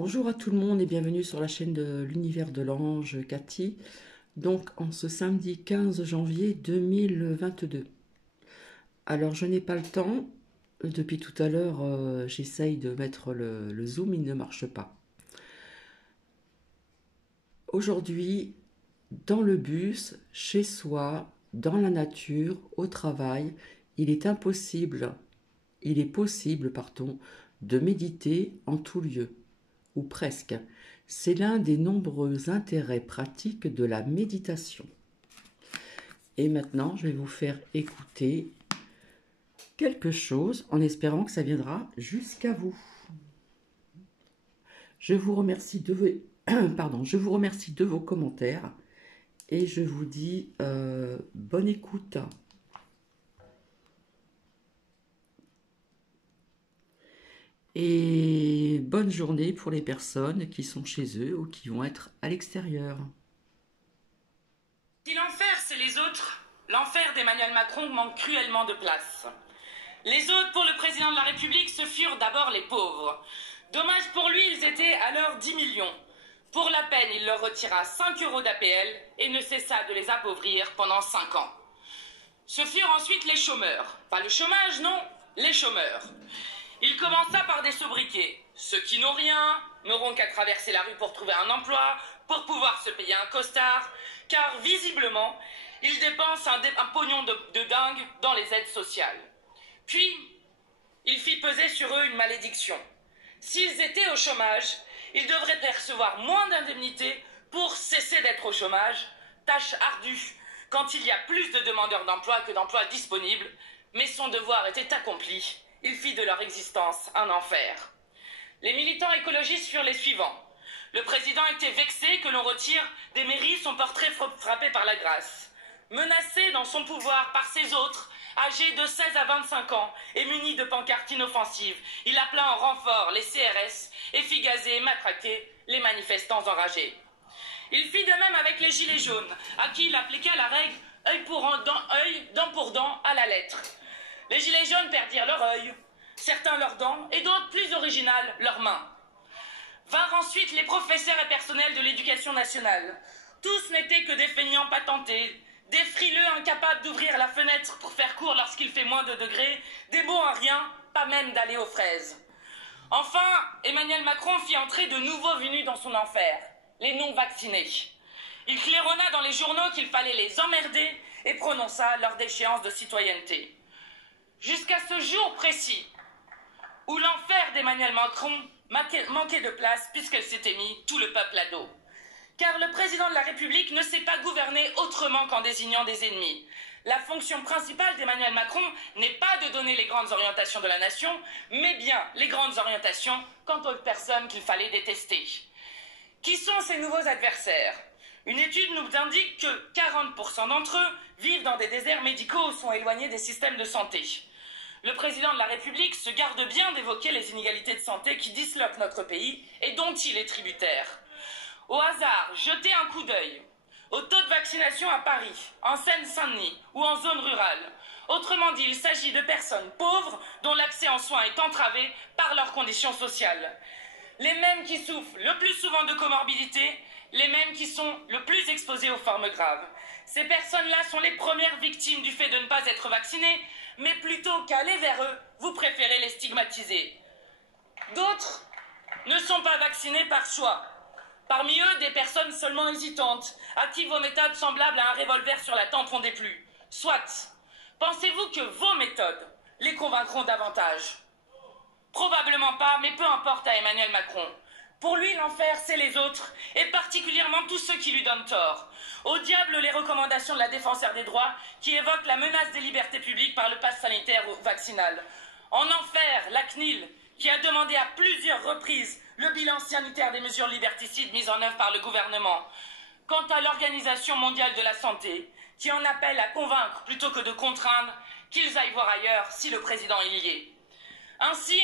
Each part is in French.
Bonjour à tout le monde et bienvenue sur la chaîne de l'univers de l'ange Cathy. Donc en ce samedi 15 janvier 2022. Alors je n'ai pas le temps. Depuis tout à l'heure, j'essaye de mettre le zoom, il ne marche pas. Aujourd'hui, dans le bus, chez soi, dans la nature, au travail, il est possible, de méditer en tout lieu, ou presque. C'est l'un des nombreux intérêts pratiques de la méditation. Et maintenant, je vais vous faire écouter quelque chose en espérant que ça viendra jusqu'à vous. Je vous remercie de vos commentaires et je vous dis bonne écoute. Et bonne journée pour les personnes qui sont chez eux ou qui vont être à l'extérieur. Si l'enfer, c'est les autres, l'enfer d'Emmanuel Macron manque cruellement de place. Les autres, pour le président de la République, ce furent d'abord les pauvres. Dommage pour lui, ils étaient alors 10 millions. Pour la peine, il leur retira 5 € d'APL et ne cessa de les appauvrir pendant 5 ans. Ce furent ensuite les chômeurs. Pas le chômage, non, les chômeurs. Il commença par des sobriquets. Ceux qui n'ont rien n'auront qu'à traverser la rue pour trouver un emploi, pour pouvoir se payer un costard, car visiblement, ils dépensent un pognon de dingue dans les aides sociales. Puis, il fit peser sur eux une malédiction. S'ils étaient au chômage, ils devraient percevoir moins d'indemnités pour cesser d'être au chômage, tâche ardue quand il y a plus de demandeurs d'emploi que d'emplois disponibles, mais son devoir était accompli. Il fit de leur existence un enfer. Les militants écologistes furent les suivants. Le président était vexé que l'on retire des mairies son portrait frappé par la grâce. Menacé dans son pouvoir par ses autres, âgés de 16 à 25 ans et munis de pancartes inoffensives, il appela en renfort les CRS et fit gazer et matraquer les manifestants enragés. Il fit de même avec les gilets jaunes, à qui il appliqua la règle œil, dent pour dent à la lettre. Les gilets jaunes perdirent leur œil, certains leurs dents et d'autres, plus originales, leurs mains. Vinrent ensuite les professeurs et personnels de l'éducation nationale. Tous n'étaient que des feignants patentés, des frileux incapables d'ouvrir la fenêtre pour faire court lorsqu'il fait moins de degrés, des bons à rien, pas même d'aller aux fraises. Enfin, Emmanuel Macron fit entrer de nouveaux venus dans son enfer, les non-vaccinés. Il claironna dans les journaux qu'il fallait les emmerder et prononça leur déchéance de citoyenneté. Jusqu'à ce jour précis, où l'enfer d'Emmanuel Macron manquait de place puisqu'elle s'était mis tout le peuple à dos. Car le président de la République ne sait pas gouverner autrement qu'en désignant des ennemis. La fonction principale d'Emmanuel Macron n'est pas de donner les grandes orientations de la nation, mais bien les grandes orientations quant aux personnes qu'il fallait détester. Qui sont ces nouveaux adversaires ? Une étude nous indique que 40% d'entre eux vivent dans des déserts médicaux ou sont éloignés des systèmes de santé. Le président de la République se garde bien d'évoquer les inégalités de santé qui disloquent notre pays et dont il est tributaire. Au hasard, jetez un coup d'œil au taux de vaccination à Paris, en Seine-Saint-Denis ou en zone rurale. Autrement dit, il s'agit de personnes pauvres dont l'accès en soins est entravé par leurs conditions sociales. Les mêmes qui souffrent le plus souvent de comorbidités, les mêmes qui sont le plus exposés aux formes graves. Ces personnes-là sont les premières victimes du fait de ne pas être vaccinées, mais plutôt qu'aller vers eux, vous préférez les stigmatiser. D'autres ne sont pas vaccinés par choix. Parmi eux, des personnes seulement hésitantes, à qui vos méthodes semblables à un revolver sur la tempe ont déplu. Soit, pensez-vous que vos méthodes les convaincront davantage ? Probablement pas, mais peu importe à Emmanuel Macron. Pour lui, l'enfer, c'est les autres, et particulièrement tous ceux qui lui donnent tort. Au diable les recommandations de la défenseure des droits qui évoquent la menace des libertés publiques par le pass sanitaire ou vaccinal. En enfer, la CNIL, qui a demandé à plusieurs reprises le bilan sanitaire des mesures liberticides mises en œuvre par le gouvernement. Quant à l'Organisation mondiale de la santé, qui en appelle à convaincre plutôt que de contraindre qu'ils aillent voir ailleurs si le président y est. Ainsi,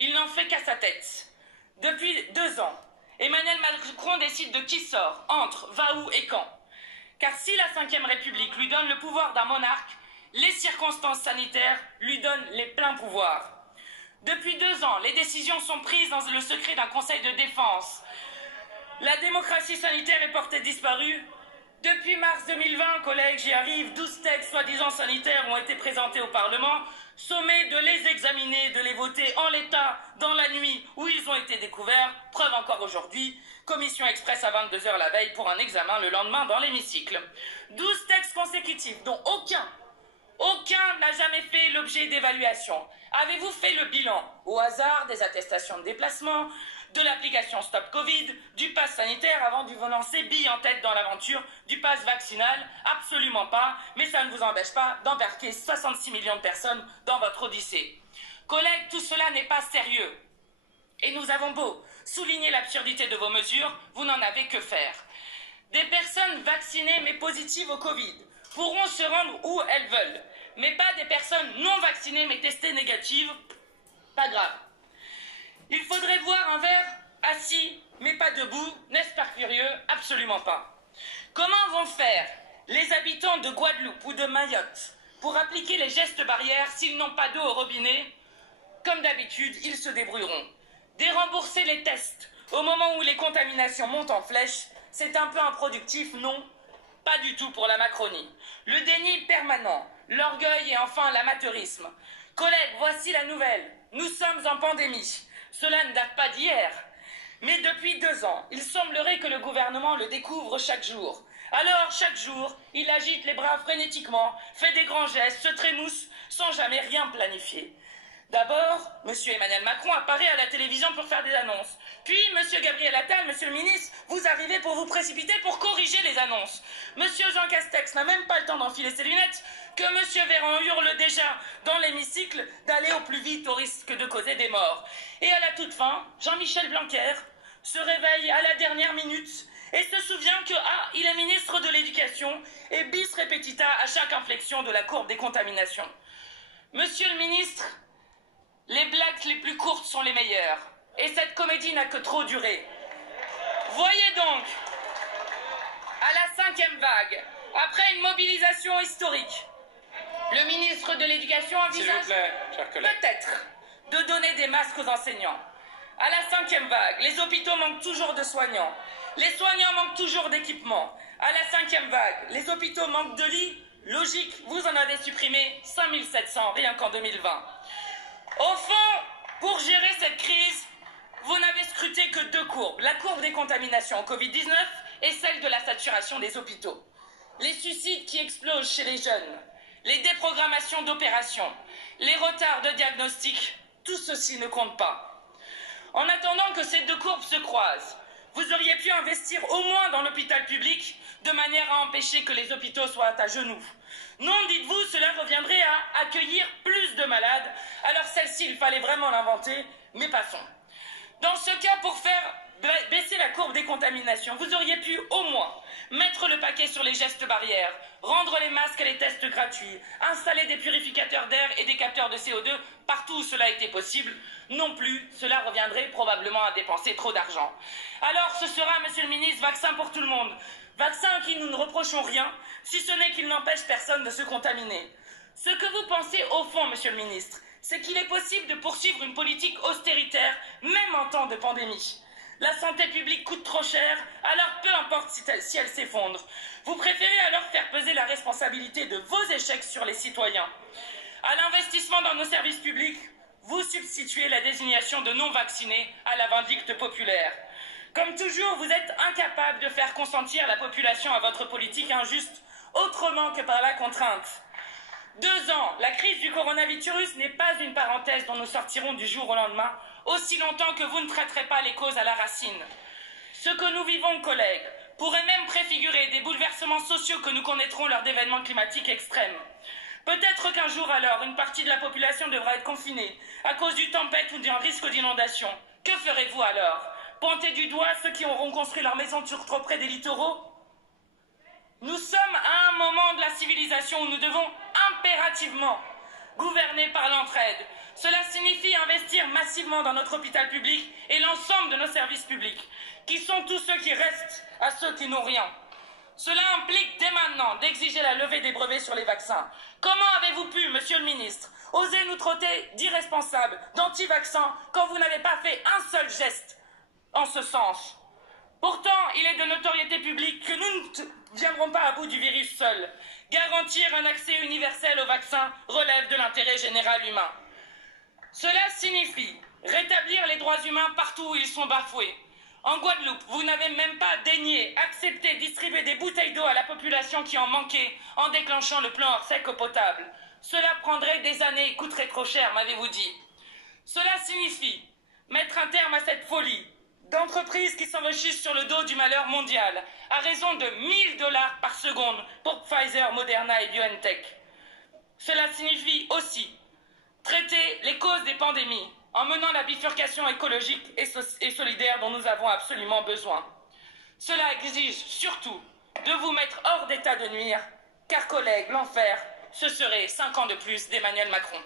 il n'en fait qu'à sa tête. Depuis 2 ans, Emmanuel Macron décide de qui sort, entre, va où et quand. Car si la Ve République lui donne le pouvoir d'un monarque, les circonstances sanitaires lui donnent les pleins pouvoirs. Depuis 2 ans, les décisions sont prises dans le secret d'un conseil de défense. La démocratie sanitaire est portée disparue. Depuis mars 2020, collègues, j'y arrive, 12 textes soi-disant sanitaires ont été présentés au Parlement. Sommet de les examiner, de les voter en l'état, dans la nuit où ils ont été découverts. Preuve encore aujourd'hui, commission express à 22 h la veille pour un examen le lendemain dans l'hémicycle. 12 textes consécutifs dont aucun n'a jamais fait l'objet d'évaluation. Avez-vous fait le bilan, au hasard, des attestations de déplacement, de l'application Stop Covid, du pass sanitaire avant de vous lancer bille en tête dans l'aventure du pass vaccinal? Absolument pas, mais ça ne vous empêche pas d'embarquer 66 millions de personnes dans votre odyssée. Collègues, tout cela n'est pas sérieux. Et nous avons beau souligner l'absurdité de vos mesures, vous n'en avez que faire. Des personnes vaccinées mais positives au Covid pourront se rendre où elles veulent, mais pas des personnes non vaccinées mais testées négatives. Pas grave. Il faudrait voir un verre assis, mais pas debout, n'est-ce pas curieux? Absolument pas. Comment vont faire les habitants de Guadeloupe ou de Mayotte pour appliquer les gestes barrières s'ils n'ont pas d'eau au robinet? Comme d'habitude, ils se débrouilleront. Dérembourser les tests au moment où les contaminations montent en flèche, c'est un peu improductif, non? Pas du tout pour la Macronie. Le déni permanent, l'orgueil et enfin l'amateurisme. Collègues, voici la nouvelle. Nous sommes en pandémie. Cela ne date pas d'hier. Mais depuis 2 ans, il semblerait que le gouvernement le découvre chaque jour. Alors, chaque jour, il agite les bras frénétiquement, fait des grands gestes, se trémousse, sans jamais rien planifier. D'abord, M. Emmanuel Macron apparaît à la télévision pour faire des annonces. Puis, M. Gabriel Attal, Monsieur le ministre, vous arrivez pour vous précipiter pour corriger les annonces. M. Jean Castex n'a même pas le temps d'enfiler ses lunettes que M. Véran hurle déjà dans l'hémicycle d'aller au plus vite au risque de causer des morts. Et à la toute fin, Jean-Michel Blanquer se réveille à la dernière minute et se souvient que il est ministre de l'Éducation et bis repetita à chaque inflexion de la courbe des contaminations. Monsieur le ministre, les blagues les plus courtes sont les meilleures. Et cette comédie n'a que trop duré. Voyez donc, à la 5e vague, après une mobilisation historique, le ministre de l'Éducation envisage peut-être de donner des masques aux enseignants. À la 5e vague, les hôpitaux manquent toujours de soignants. Les soignants manquent toujours d'équipements. À la 5e vague, les hôpitaux manquent de lits. Logique, vous en avez supprimé 5700 rien qu'en 2020. Au fond, pour gérer cette crise, vous n'avez scruté que 2 courbes. La courbe des contaminations au Covid-19 et celle de la saturation des hôpitaux. Les suicides qui explosent chez les jeunes, les déprogrammations d'opérations, les retards de diagnostic, tout ceci ne compte pas. En attendant que ces 2 courbes se croisent, vous auriez pu investir au moins dans l'hôpital public de manière à empêcher que les hôpitaux soient à genoux. Non, dites-vous, cela reviendrait à accueillir plus de malades. Alors celle-ci, il fallait vraiment l'inventer, mais passons. Dans ce cas, pour faire baisser la courbe des contaminations, vous auriez pu au moins mettre le paquet sur les gestes barrières, rendre les masques et les tests gratuits, installer des purificateurs d'air et des capteurs de CO2 partout où cela était possible. Non plus, cela reviendrait probablement à dépenser trop d'argent. Alors ce sera, monsieur le ministre, vaccin pour tout le monde. Vaccin à qui nous ne reprochons rien, si ce n'est qu'il n'empêche personne de se contaminer. Ce que vous pensez au fond, monsieur le ministre, c'est qu'il est possible de poursuivre une politique austéritaire, même en temps de pandémie. La santé publique coûte trop cher, alors peu importe si elle s'effondre. Vous préférez alors faire peser la responsabilité de vos échecs sur les citoyens. À l'investissement dans nos services publics, vous substituez la désignation de non-vaccinés à la vindicte populaire. Comme toujours, vous êtes incapable de faire consentir la population à votre politique injuste autrement que par la contrainte. 2 ans, la crise du coronavirus n'est pas une parenthèse dont nous sortirons du jour au lendemain, aussi longtemps que vous ne traiterez pas les causes à la racine. Ce que nous vivons, collègues, pourrait même préfigurer des bouleversements sociaux que nous connaîtrons lors d'événements climatiques extrêmes. Peut-être qu'un jour alors, une partie de la population devra être confinée à cause du tempête ou d'un risque d'inondation. Que ferez-vous alors? Pointer du doigt ceux qui auront construit leur maison trop près des littoraux? Nous sommes à un moment de la civilisation où nous devons impérativement gouverner par l'entraide. Cela signifie investir massivement dans notre hôpital public et l'ensemble de nos services publics, qui sont tous ceux qui restent à ceux qui n'ont rien. Cela implique dès maintenant d'exiger la levée des brevets sur les vaccins. Comment avez-vous pu, monsieur le ministre, oser nous traiter d'irresponsables, d'anti-vaccins, quand vous n'avez pas fait un seul geste en ce sens? Pourtant, il est de notoriété publique que nous ne viendrons pas à bout du virus seuls. Garantir un accès universel aux vaccins relève de l'intérêt général humain. Cela signifie rétablir les droits humains partout où ils sont bafoués. En Guadeloupe, vous n'avez même pas daigné accepter de distribuer des bouteilles d'eau à la population qui en manquait en déclenchant le plan Orsec eau potable. Cela prendrait des années et coûterait trop cher, m'avez-vous dit. Cela signifie mettre un terme à cette folie d'entreprises qui s'enrichissent sur le dos du malheur mondial à raison de 1000 $ par seconde pour Pfizer, Moderna et BioNTech. Cela signifie aussi traiter les causes des pandémies en menant la bifurcation écologique et solidaire dont nous avons absolument besoin. Cela exige surtout de vous mettre hors d'état de nuire, car collègues, l'enfer, ce serait 5 ans de plus d'Emmanuel Macron.